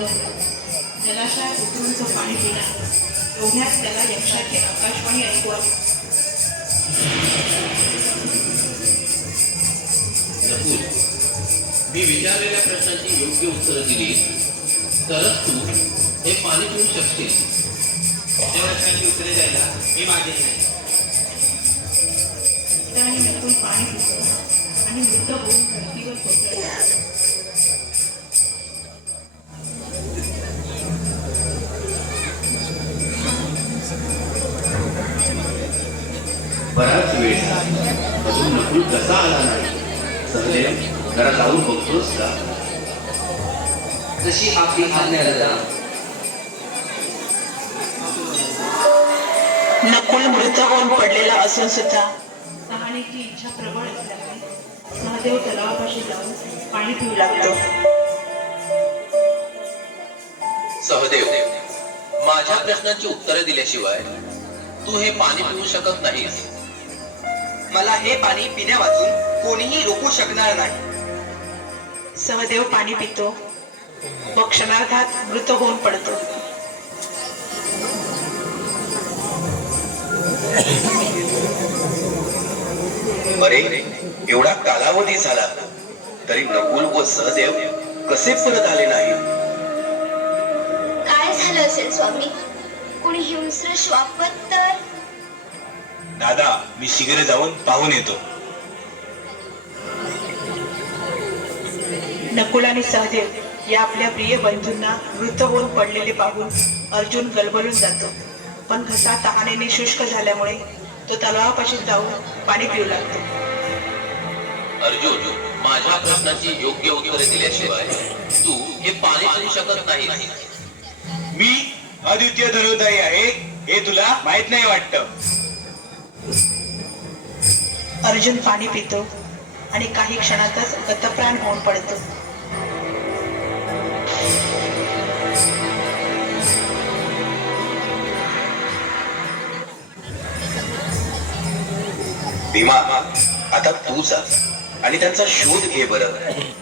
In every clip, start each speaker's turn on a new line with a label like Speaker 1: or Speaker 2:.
Speaker 1: होतो जलाशयात उतरून तो पाणी पिला एवढ्यात त्याला यक्षाची आकाशवाणी ऐकू आली.
Speaker 2: मी विचारलेल्या प्रश्नाची योग्य उत्तरं दिली. तरच तू हे पाणी पिऊ शकशील.
Speaker 3: त्या प्रश्नाची उत्तरे द्यायला मी माझे नाही
Speaker 1: त्याने नकुल पाणी पितो आणि मृत होऊन धरतीवर कोसळला
Speaker 3: सहदेव जरा जाऊन बघतोस का
Speaker 4: जशी आपली आज्ञा
Speaker 1: नकुल मृत होऊन पडलेला असून सुद्धा? इच्छा प्रबळ असल्यामुळे सहदेव तलावापाशी जाऊन पाणी पिऊ लागतो
Speaker 2: सहदेव माझ्या प्रश्नांची उत्तरे दिल्याशिवाय तू हे पाणी पिऊ शकत नाहीस.
Speaker 4: मला हे पाणी पिण्या वाचून कोणीही रोखू शकणार नाही.
Speaker 1: सहदेव पाणी पितो. व क्षणार्धात मृत होऊन पडतो.
Speaker 3: अरे एवढा कालावधी झाला. तरी नकुल व सहदेव कसे परत आले नाही?
Speaker 5: काय झालं असेल स्वामी? कोणी हिंस्र श्वापत
Speaker 6: दादा मी शीघ्र जाऊन पाहून येतो.
Speaker 1: नकुल आणि सहदेव या आपल्या प्रिय बंधूंना मृत होऊन पडलेले पाहून अर्जुन गलबलून जातो. पण घसा तहानेने शुष्क झाल्यामुळे तो तलावापाशी जाऊन पाणी पिऊ लागतो.
Speaker 2: अर्जुन माझ्या प्रश्नाची योग्य उत्तरे दिल्याशिवाय तू हे पाणी पिऊ शकत नाहीस.
Speaker 6: मी अद्वितीय धनुर्धारी आहे हे तुला माहीत नाही वाटतं.
Speaker 1: अर्जुन पाणी पितो आणि काही क्षणातच गतप्राण होऊन पडतो.
Speaker 3: भीमा आता तू जा आणि त्यांचा शोध घे बरं.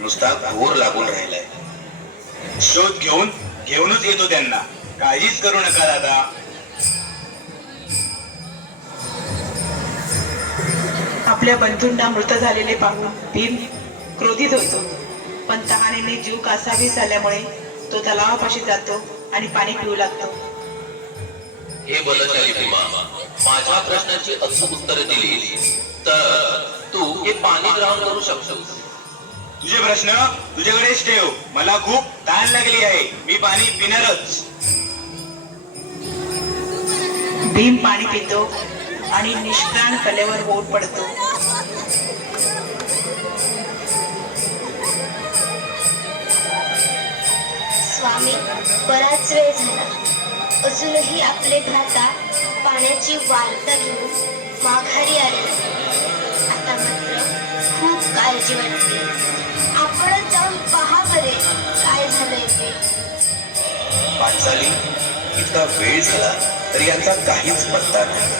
Speaker 3: नुसता घोर लागून राहिलाय.
Speaker 6: शोध घेऊन घेऊनच येतो त्यांना. काळजीच करू नका दादा.
Speaker 1: आपल्या बंधूंना मृत झालेले पाहून भीम क्रोधित होतो. पण तहानेने जीव कासावी झाल्यामुळे तो तलावापाशी जातो आणि पाणी पिऊ लागतो.
Speaker 2: हे बलशाली भीमा माझ्या प्रश्नाची अचूक उत्तरे दिली तर तू हे पाणी ग्रहण करू शकतोस
Speaker 6: तुझे प्रश्न तुझ्याकडेच ठेव. मला खूप ताण लागली आहे. मी पाणी पिणारच.
Speaker 1: भीम पाणी पितो आणि निष्प्राण कलेवर होऊन पडतो.
Speaker 5: स्वामी बराच वेळ झाला. अजूनही आपले भ्राता पाण्याची वार्ता घेऊन माघारी आले. आता मात्र खूप काळजी वाटते. आपणच जाऊन पहा बरे काय झालंय ते.
Speaker 3: पांचाली इतका वेळ झाला तरी यांचा काहीच पत्ता नाही.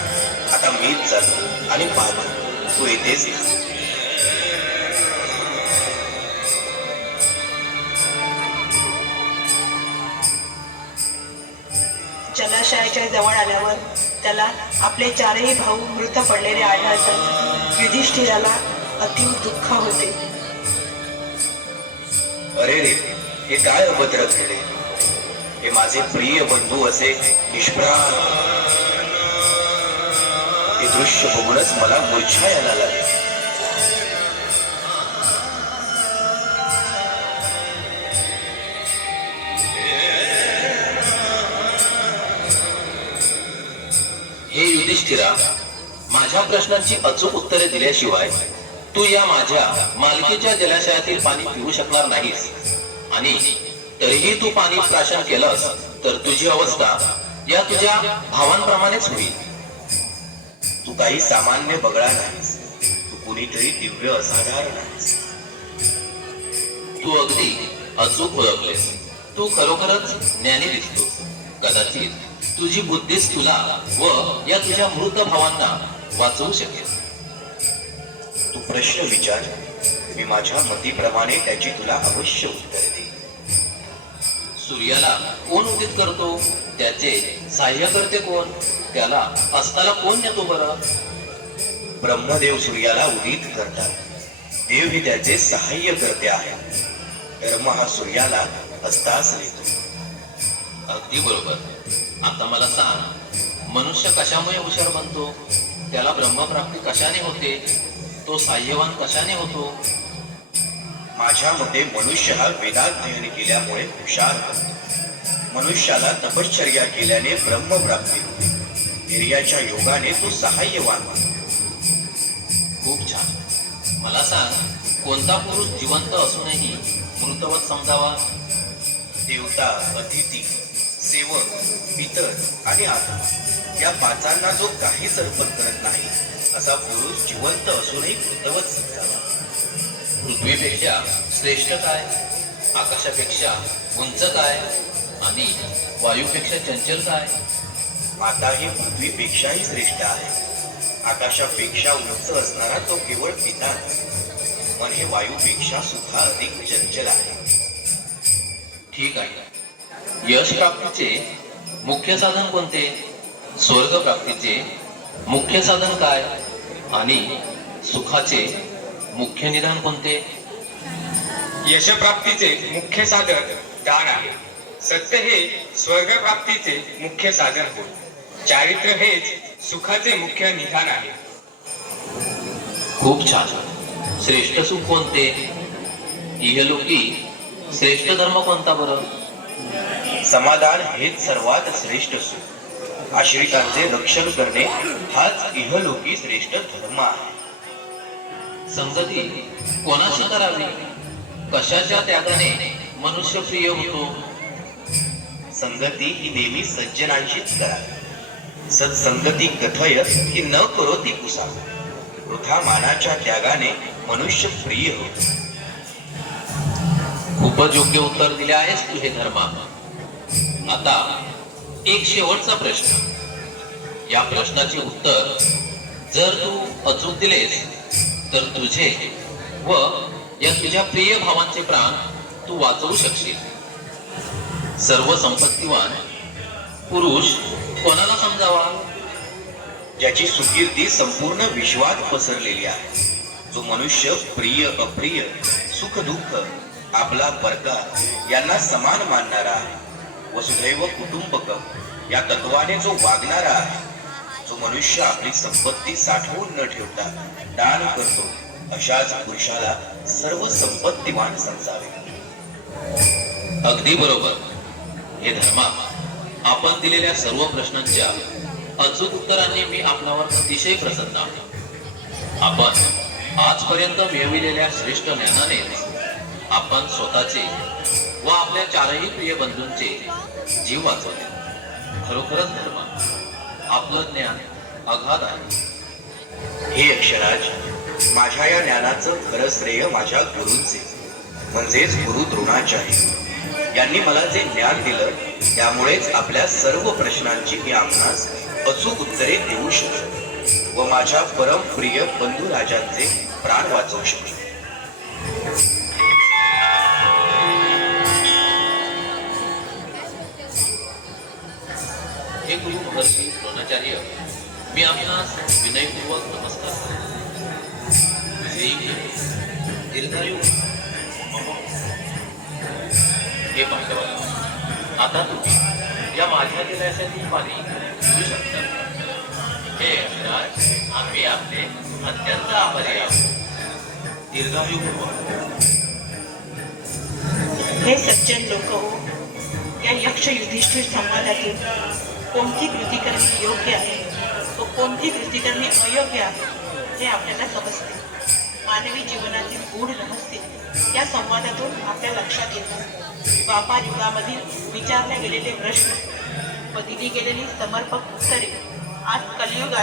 Speaker 3: आता मीच जातो आणि पाहतो. तू येतेस?
Speaker 1: जलाशयाच्या जवळ आल्यावर त्याला आपले चारही भाऊ मृत पडलेले आढळतात. युधिष्ठिराला अति दुःख होते.
Speaker 3: अरे रे हे काय अभद्र घडले? हे माझे प्रिय बंधू असे निष्प्राण दृश्य बघूनच मला मूर्छा यायला लागली.
Speaker 2: हे युधिष्ठिरा माझ्या प्रश्नांची अचूक उत्तरे दिल्याशिवाय तू या माझ्या मालकीच्या जलाशयातील पाणी पिऊ शकणार नाहीस. आणि तरीही तू पाणी प्राशन केलंस तर तुझी अवस्था या तुझ्या भावांप्रमाणेच होईल.
Speaker 3: तू काही सामान्य बगळा नाहीस. तू कुणीतरी दिव्य असणार नाहीस.
Speaker 2: तू अगदी अचूक ओळखलेस. तू खरोखरच ज्ञानी दिसतोस. कदाचित तुझी बुद्धीच तुला व या तुझ्या मृत भावांना वाचवू शकेल.
Speaker 3: तू प्रश्न विचार. मी माझ्या मतीप्रमाणे त्याची तुला अवश्य उत्तर दे.
Speaker 2: सूर्याला कोण उदित करतो? त्याचे सहाय्य करते कोण? त्याला अस्ताला कोण नेतो बरं?
Speaker 3: ब्रह्मदेव सूर्याला उदित करतात. देव हे त्याचे सहाय्य करते आहे धर्म हा सूर्याला असताच नेतो.
Speaker 2: अगदी बरोबर. आता मला सांग मनुष्य कशामुळे हुशार बनतो? त्याला ब्रह्मप्राप्ती कशाने होते? तो साह्यवान कशाने होतो?
Speaker 3: माझ्या मते मनुष्य हा वेदाध्ययन केल्यामुळे हुशार बनतो मनुष्याला तपश्चर्या केल्याने ब्रह्मप्राप्ती होते. धैर्याच्या योगाने तो सहाय्यवान बनतो
Speaker 2: खूप छान. मला सांग कोणता पुरुष जिवंत असूनही मृतवत समजावा?
Speaker 3: देवता अतिथी सेवक पितर आणि आत्मा या पाचांना जो काहीच अर्पण करत नाही असा पुरुष जिवंत असूनही मृतवत समजावा.
Speaker 2: पृथ्वीपेक्षा श्रेष्ठ काय? आकाशापेक्षा उंच काय? आणि वायूपेक्षा चंचल काय?
Speaker 3: माता ही पृथ्वीपेक्षाही श्रेष्ठ आहे. आकाशापेक्षा उंच असणारा तो केवळ पिता. पण हे वायूपेक्षा सुद्धा अधिक चंचल आहे.
Speaker 2: ठीक आहे. यश प्राप्तीचे मुख्य साधन कोणते? स्वर्ग प्राप्तीचे मुख्य साधन काय? आणि सुखाचे मुख्य निदान कोणते?
Speaker 7: यशप्राप्तीचे मुख्य साधन दान आहे. सत्य हे स्वर्गप्राप्तीचे मुख्य साधन होय. चारित्र्य हेच सुखाचे मुख्य निधान आहे.
Speaker 2: खूप छान. श्रेष्ठ सुख कोणते? इहलोकी श्रेष्ठ धर्म कोणता बरं?
Speaker 3: समाधान हेच सर्वात श्रेष्ठ सुख. आश्रितांचे रक्षण करणे हाच इहलोकी श्रेष्ठ धर्म आहे.
Speaker 2: संगती कोणाशी करावी? कशाच्या त्यागाने मनुष्य प्रिय होतो?
Speaker 3: संगती ही नेहमी सज्जनांशीच करावी. सत्संगती कथय ही न करोती कुसा वृथा मानाच्या त्यागाने मनुष्य प्रिय होतो.
Speaker 2: खूपच योग्य उत्तर दिले आहेस तुझे धर्मा. आता एक शेवटचा प्रश्न. या प्रश्नाचे उत्तर जर तू अचूक दिलेस तर तुझे व या तुझ्या प्रिय भावांचे प्राण तू वाचवू शकशील. सर्व संपत्तीवान पुरुष कोणाला समजावा?
Speaker 3: ज्याची सुकीर्ती संपूर्ण विश्वात पसरलेली आहे. जो मनुष्य प्रिय अप्रिय सुख दुःख आपला परकार यांना समान मानणारा आहे. वसुधैव कुटुंबक या तत्वाने जो वागणारा आहे जो मनुष्य आपली संपत्ती साठवून न ठेवता दान करतो अशाच पुरुषाला सर्व संपत्तीवान समजावे
Speaker 2: अगदी बरोबर. हे धर्मा आपण दिलेल्या सर्व प्रश्नांच्या अचूक उत्तरांनी मी आपल्यावर अतिशय प्रसन्न आहे. आपण आजपर्यंत मिळविलेल्या श्रेष्ठ ज्ञानाने आपण स्वतःचे व आपल्या चारही प्रिय बंधूंचे जीव वाचवले. खरोखरच धर्मा आपलं ज्ञान अगाध आहे.
Speaker 3: हे अक्षराज माझ्या या ज्ञानाचं खरं श्रेय माझ्या गुरूंचे म्हणजेच गुरु द्रोणाचे आहे यांनी मला जे ज्ञान दिलं त्यामुळेच आपल्या सर्व प्रश्नांची मी आपणास अचूक उत्तरे देऊ शकतो व माझ्या परमप्रिय बंधुराजांचे प्राण वाचवू शकतो.
Speaker 2: हे गुरु महर्षी द्रोणाचार्य. मी आपणास विनयपूर्वक नमस्कार करतो. दीर्घायु. हे पांडवाला आता तुम्ही या माझ्या दिलाशातील पाणी घेऊ शकता. हे यशराज आम्ही आपले अत्यंत आभारी आहोत. दीर्घायु
Speaker 1: हे सज्जन लोक हो या यक्ष युधिष्ठिर संवादातून कोणती कृती करणे योग्य आहे? व कोणती कृती करणे अयोग्य आहे? हे आपल्याला समजते. मानवी जीवनातील गूढ रहस्य या संवादातून आपल्या लक्षात येतात व्यापार युगामधील विचारले गेलेले प्रश्न व दिली गेलेली समर्पक उत्तरे आज कलियुग